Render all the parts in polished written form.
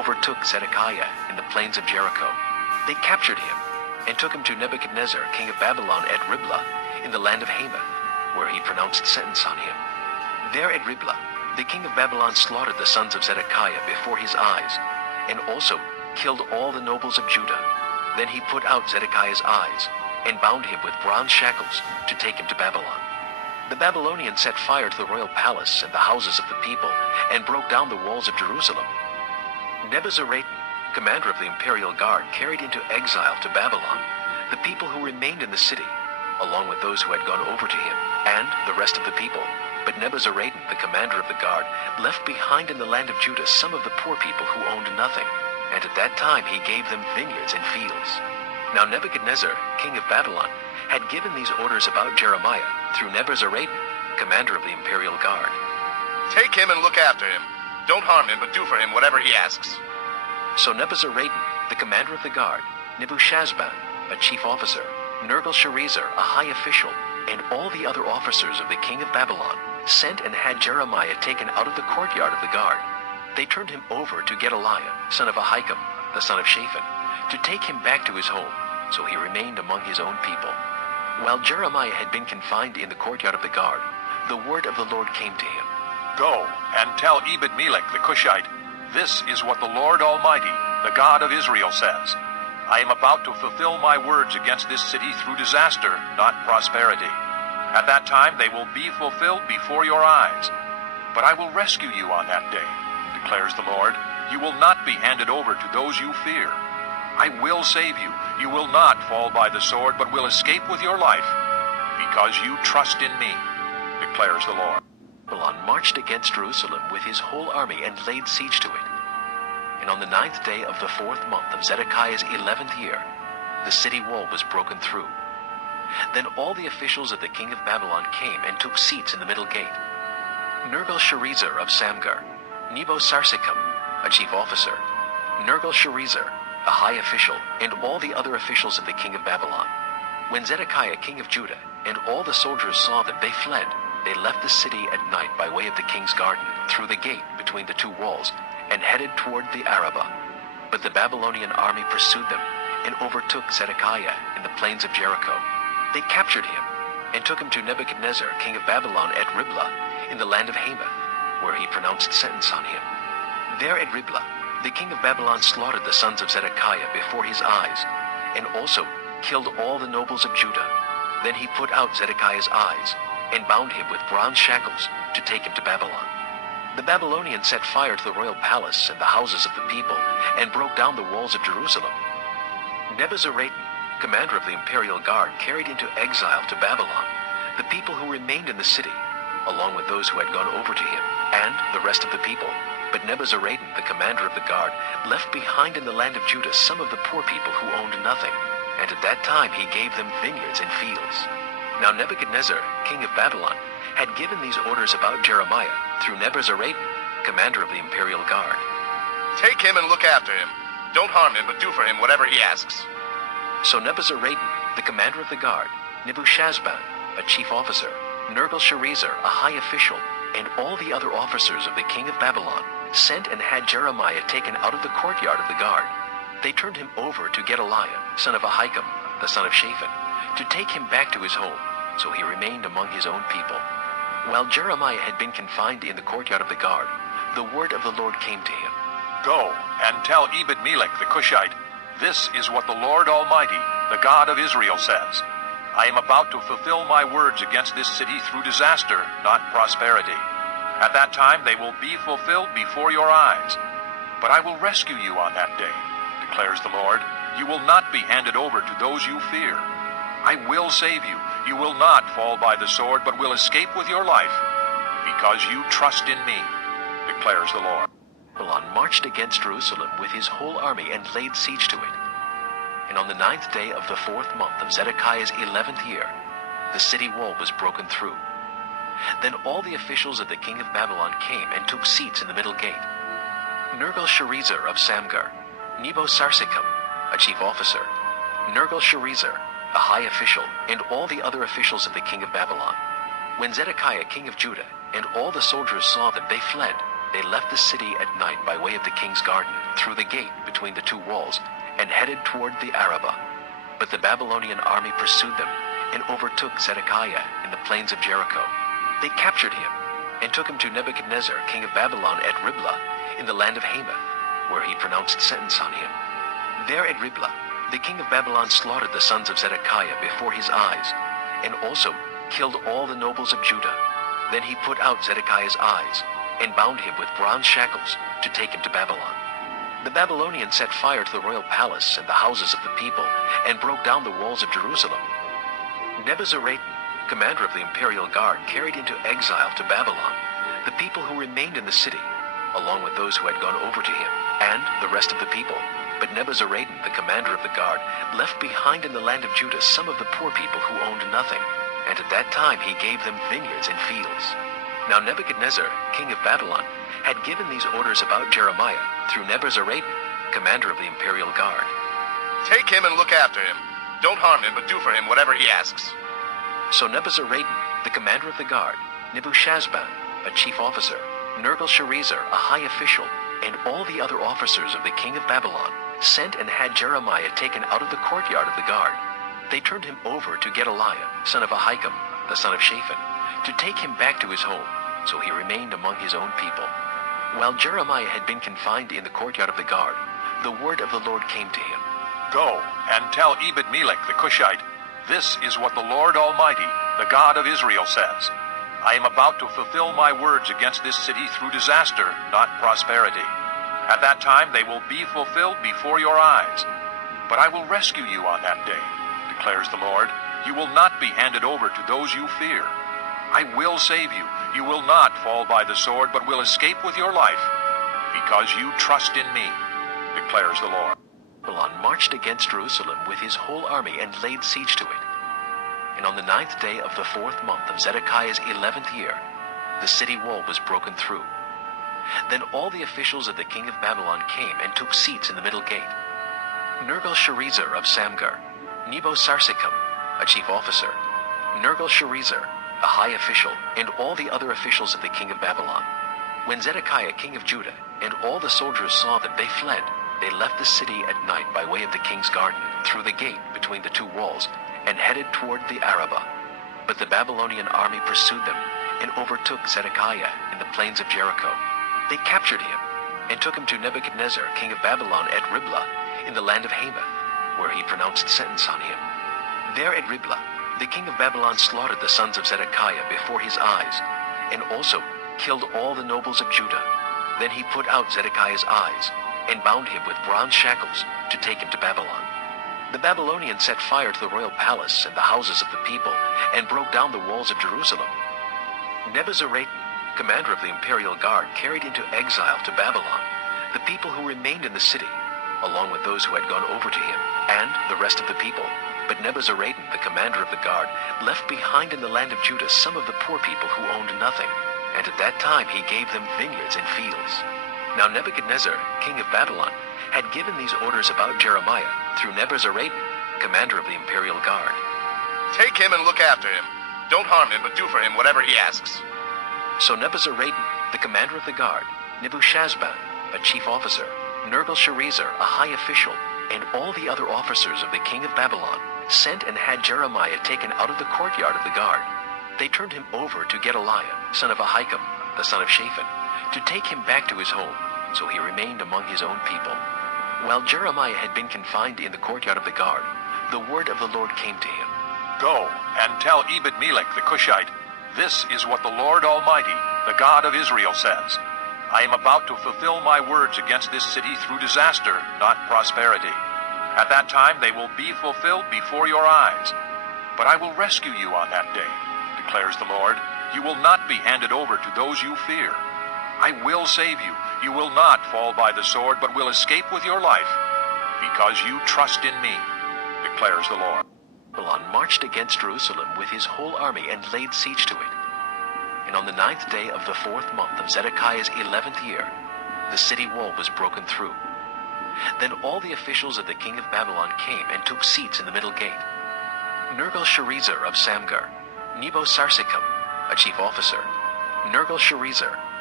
overtook Zedekiah in the plains of Jericho. They captured him and took him to Nebuchadnezzar, king of Babylon, at Riblah, in the land of Hamath, where he pronounced sentence on him. There at Riblah, the king of Babylon slaughtered the sons of Zedekiah before his eyes, and also killed all the nobles of Judah. Then he put out Zedekiah's eyes, and bound him with bronze shackles to take him to Babylon. The Babylonians set fire to the royal palace and the houses of the people, and broke down the walls of Jerusalem. Nebuzaradan, commander of the imperial guard, carried into exile to Babylon the people who remained in the city, along with those who had gone over to him, and the rest of the people. But Nebuzaradan, the commander of the guard, left behind in the land of Judah some of the poor people who owned nothing, and at that time he gave them vineyards and fields. Now Nebuchadnezzar, king of Babylon, had given these orders about Jeremiah through Nebuzaradan, commander of the imperial guard. Take him and look after him. Don't harm him, but do for him whatever he asks. So Nebuzaradan, the commander of the guard, Nebuchadnezzar, a chief officer, Nergal-Sharezer, a high official, and all the other officers of the king of Babylon, sent and had Jeremiah taken out of the courtyard of the guard. They turned him over to Gedaliah, son of Ahikam, the son of Shaphan, to take him back to his home, so he remained among his own people. While Jeremiah had been confined in the courtyard of the guard, the word of the Lord came to him. Go and tell Ebed-Melech the Cushite, this is what the Lord Almighty, the God of Israel, says. I am about to fulfill my words against this city through disaster, not prosperity. At that time they will be fulfilled before your eyes. But I will rescue you on that day, declares the Lord. You will not be handed over to those you fear. I will save you. You will not fall by the sword, but will escape with your life, because you trust in me, declares the Lord. Babylon marched against Jerusalem with his whole army and laid siege to it. And on the 9th day of the 4th month of Zedekiah's 11th year, the city wall was broken through. Then all the officials of the king of Babylon came and took seats in the middle gate. Nergal-Sharezer of Samgar, Nebo-Sarsechim, a chief officer, Nergal-Sharezer, a high official, and all the other officials of the king of Babylon. When Zedekiah, king of Judah, and all the soldiers saw them, they fled. They left the city at night by way of the king's garden, through the gate between the two walls, and headed toward the Arabah. But the Babylonian army pursued them, and overtook Zedekiah in the plains of Jericho. They captured him, and took him to Nebuchadnezzar, king of Babylon, at Riblah, in the land of Hamath, where he pronounced sentence on him. There at Riblah, the king of Babylon slaughtered the sons of Zedekiah before his eyes, and also killed all the nobles of Judah. Then he put out Zedekiah's eyes, and bound him with bronze shackles to take him to Babylon. The Babylonians set fire to the royal palace and the houses of the people, and broke down the walls of Jerusalem. Nebuzaradan, commander of the imperial guard, carried into exile to Babylon the people who remained in the city, along with those who had gone over to him, and the rest of the people. But Nebuzaradan, the commander of the guard, left behind in the land of Judah some of the poor people who owned nothing, and at that time he gave them vineyards and fields. Now Nebuchadnezzar, king of Babylon, had given these orders about Jeremiah through Nebuzaradan, commander of the imperial guard. Take him and look after him. Don't harm him, but do for him whatever he asks. So Nebuzaradan, the commander of the guard, Nebuchadnezzar, a chief officer, Nergal-Sharezer, a high official, and all the other officers of the king of Babylon, sent and had Jeremiah taken out of the courtyard of the guard. They turned him over to Gedaliah, son of Ahikam, the son of Shaphan, to take him back to his home, so he remained among his own people. While Jeremiah had been confined in the courtyard of the guard, the word of the Lord came to him. Go and tell Ebed-Melech the Cushite, this is what the Lord Almighty, the God of Israel, says. I am about to fulfill my words against this city through disaster, not prosperity. At that time they will be fulfilled before your eyes. But I will rescue you on that day, declares the Lord. You will not be handed over to those you fear. I will save you. You will not fall by the sword, but will escape with your life, because you trust in me, declares the Lord. Babylon marched against Jerusalem with his whole army and laid siege to it. And on the 9th day of the 4th month of Zedekiah's 11th year, the city wall was broken through. Then all the officials of the king of Babylon came and took seats in the middle gate. Nergal-Sharezer of Samgar, Nebo-Sarsechim, a chief officer, Nergal-Sharezer, a high official, and all the other officials of the king of Babylon. When Zedekiah, king of Judah, and all the soldiers saw them, they fled. they left the city at night by way of the king's garden, through the gate between the two walls, and headed toward the Arabah. But the Babylonian army pursued them, and overtook Zedekiah in the plains of Jericho. They captured him, and took him to Nebuchadnezzar, king of Babylon, at Riblah, in the land of Hamath, where he pronounced sentence on him. There at Riblah, the king of Babylon slaughtered the sons of Zedekiah before his eyes, and also killed all the nobles of Judah. Then he put out Zedekiah's eyes, and bound him with bronze shackles to take him to Babylon. The Babylonians set fire to the royal palace and the houses of the people, and broke down the walls of Jerusalem. Nebuzaradan, commander of the imperial guard, carried into exile to Babylon the people who remained in the city, along with those who had gone over to him, and the rest of the people. But Nebuzaradan, the commander of the guard, left behind in the land of Judah some of the poor people who owned nothing, and at that time he gave them vineyards and fields. Now Nebuchadnezzar, king of Babylon, had given these orders about Jeremiah through Nebuzaradan, commander of the imperial guard. Take him and look after him. Don't harm him, but do for him whatever he asks. So Nebuzaradan, the commander of the guard, Nebuchadnezzar, a chief officer, Nergal-Sharezer, a high official, and all the other officers of the king of Babylon, sent and had Jeremiah taken out of the courtyard of the guard. They turned him over to Gedaliah, son of Ahikam, the son of Shaphan, to take him back to his home, so he remained among his own people. While Jeremiah had been confined in the courtyard of the guard, the word of the Lord came to him. Go and tell Ebed-Melech the Cushite, this is what the Lord Almighty, the God of Israel, says. I am about to fulfill my words against this city through disaster, not prosperity. At that time they will be fulfilled before your eyes. But I will rescue you on that day, declares the Lord. You will not be handed over to those you fear. I will save you. You will not fall by the sword, but will escape with your life, because you trust in me, declares the Lord. Babylon marched against Jerusalem with his whole army and laid siege to it. And on the 9th day of the 4th month of Zedekiah's 11th year, the city wall was broken through. Then all the officials of the king of Babylon came and took seats in the middle gate. Nergal-Sharezer of Samgar, Nebo-Sarsechim, a chief officer, Nergal-Sharezer, a high official, and all the other officials of the king of Babylon. When Zedekiah, king of Judah, and all the soldiers saw them, they fled. They left the city at night by way of the king's garden, through the gate between the two walls, and headed toward the Arabah. But the Babylonian army pursued them, and overtook Zedekiah in the plains of Jericho. They captured him, and took him to Nebuchadnezzar, king of Babylon, at Riblah, in the land of Hamath, where he pronounced sentence on him. There at Riblah, the king of Babylon slaughtered the sons of Zedekiah before his eyes, and also killed all the nobles of Judah. Then he put out Zedekiah's eyes, and bound him with bronze shackles to take him to Babylon. The Babylonians set fire to the royal palace and the houses of the people, and broke down the walls of Jerusalem. Nebuzaradan, commander of the imperial guard, carried into exile to Babylon the people who remained in the city, along with those who had gone over to him, and the rest of the people. But Nebuzaradan, the commander of the guard, left behind in the land of Judah some of the poor people who owned nothing, and at that time he gave them vineyards and fields. Now Nebuchadnezzar, king of Babylon, had given these orders about Jeremiah through Nebuzaradan, commander of the imperial guard. Take him and look after him. Don't harm him, but do for him whatever he asks. So Nebuzaradan, the commander of the guard, Nebuchadnezzar, a chief officer, Nergal-Sharezer, a high official, and all the other officers of the king of Babylon, sent and had Jeremiah taken out of the courtyard of the guard. They turned him over to Gedaliah, son of Ahikam, the son of Shaphan, to take him back to his home, so he remained among his own people. While Jeremiah had been confined in the courtyard of the guard, the word of the Lord came to him. Go and tell Ebed-Melech the Cushite, this is what the Lord Almighty, the God of Israel, says. I am about to fulfill my words against this city through disaster, not prosperity. At that time they will be fulfilled before your eyes. But I will rescue you on that day, declares the Lord. You will not be handed over to those you fear. I will save you. You will not fall by the sword, but will escape with your life, because you trust in me, declares the Lord. Babylon marched against Jerusalem with his whole army and laid siege to it. And on the 9th day of the 4th month of Zedekiah's 11th year, the city wall was broken through. Then all the officials of the king of Babylon came and took seats in the middle gate. Nergal-Sharezer of Samgar, Nebo-Sarsechim, a chief officer, Nergal-Sharezer,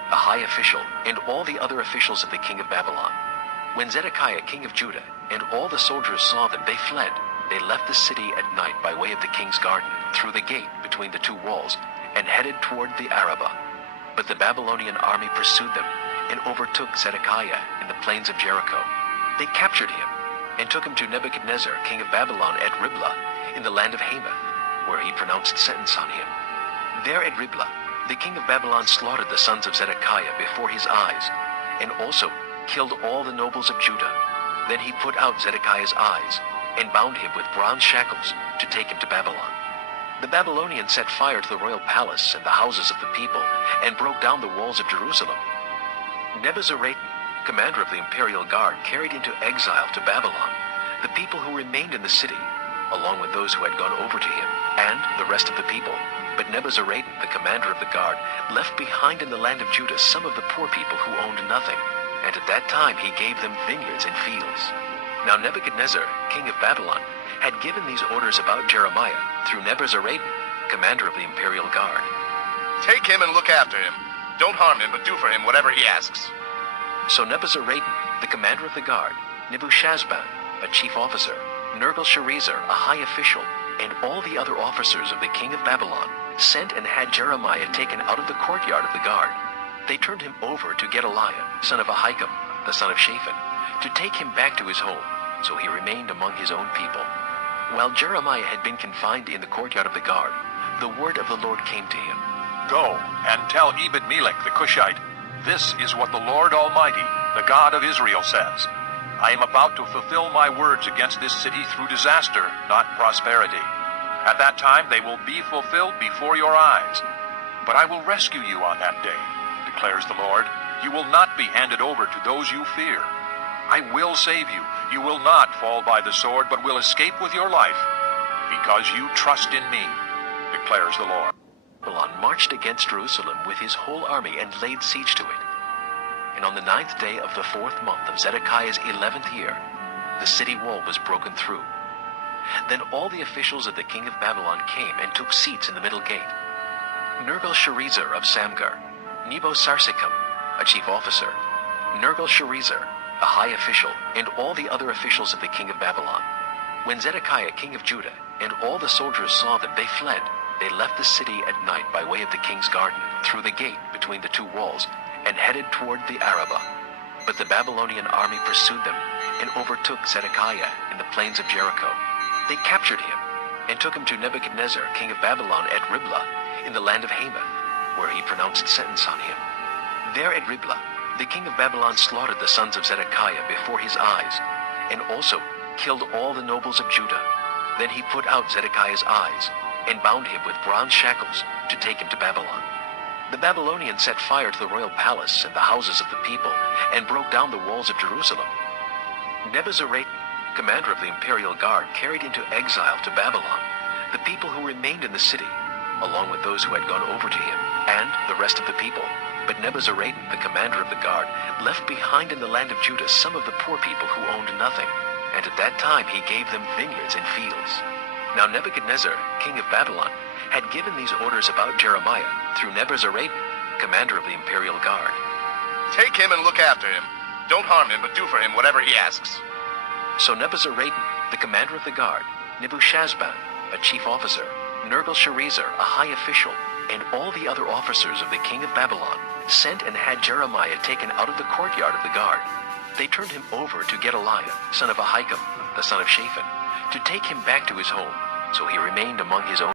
a high official, and all the other officials of the king of Babylon. When Zedekiah, king of Judah, and all the soldiers saw them, they fled. They left the city at night by way of the king's garden, through the gate between the two walls, and headed toward the Arabah. But the Babylonian army pursued them, and overtook Zedekiah in the plains of Jericho. They captured him, and took him to Nebuchadnezzar, king of Babylon, at Riblah, in the land of Hamath, where he pronounced sentence on him. There at Riblah, the king of Babylon slaughtered the sons of Zedekiah before his eyes, and also killed all the nobles of Judah. Then he put out Zedekiah's eyes, and bound him with bronze shackles to take him to Babylon. The Babylonians set fire to the royal palace and the houses of the people, and broke down the walls of Jerusalem. Nebuzaradan, commander of the imperial guard, carried into exile to Babylon the people who remained in the city, along with those who had gone over to him, and the rest of the people. But Nebuzaradan, the commander of the guard, left behind in the land of Judah some of the poor people who owned nothing, and at that time he gave them vineyards and fields. Now Nebuchadnezzar, king of Babylon, had given these orders about Jeremiah through Nebuzaradan, commander of the imperial guard. Take him and look after him. Don't harm him, but do for him whatever he asks. So Nebuzaradan, the commander of the guard, Nebuchadnezzar, a chief officer, Nergal-Sharezer, a high official, and all the other officers of the king of Babylon sent and had Jeremiah taken out of the courtyard of the guard. They turned him over to Gedaliah, son of Ahikam, the son of Shaphan, to take him back to his home, so he remained among his own people. While Jeremiah had been confined in the courtyard of the guard, the word of the Lord came to him. Go and tell Ebed-Melech the Cushite, this is what the Lord Almighty, the God of Israel, says. I am about to fulfill my words against this city through disaster, not prosperity. At that time they will be fulfilled before your eyes. But I will rescue you on that day, declares the Lord. You will not be handed over to those you fear. I will save you. You will not fall by the sword, but will escape with your life, because you trust in me, declares the Lord. Babylon marched against Jerusalem with his whole army and laid siege to it. And on the 9th day of the 4th month of Zedekiah's 11th year, the city wall was broken through. Then all the officials of the king of Babylon came and took seats in the middle gate. Nergal-Sharezer of Samgar, Nebo-Sarsekim, a chief officer, Nergal-Sharezer, a high official, and all the other officials of the king of Babylon. When Zedekiah, king of Judah, and all the soldiers saw them, they fled. They left the city at night by way of the king's garden, through the gate between the two walls, and headed toward the Arabah. But the Babylonian army pursued them, and overtook Zedekiah in the plains of Jericho. They captured him, and took him to Nebuchadnezzar, king of Babylon, at Riblah, in the land of Hamath, where he pronounced sentence on him. There at Riblah, the king of Babylon slaughtered the sons of Zedekiah before his eyes, and also killed all the nobles of Judah. Then he put out Zedekiah's eyes, and bound him with bronze shackles to take him to Babylon. The Babylonians set fire to the royal palace and the houses of the people, and broke down the walls of Jerusalem. Nebuzaradan, commander of the imperial guard, carried into exile to Babylon the people who remained in the city, along with those who had gone over to him, and the rest of the people. But Nebuzaradan, the commander of the guard, left behind in the land of Judah some of the poor people who owned nothing, and at that time he gave them vineyards and fields. Now Nebuchadnezzar, king of Babylon, had given these orders about Jeremiah through Nebuzaradan, commander of the imperial guard. Take him and look after him. Don't harm him, but do for him whatever he asks. So Nebuzaradan, the commander of the guard, Nebuchadnezzar, a chief officer, Nergal-Sharezer, a high official, and all the other officers of the king of Babylon sent and had Jeremiah taken out of the courtyard of the guard. They turned him over to Gedaliah, son of Ahikam, the son of Shaphan, to take him back to his home, so he remained among his own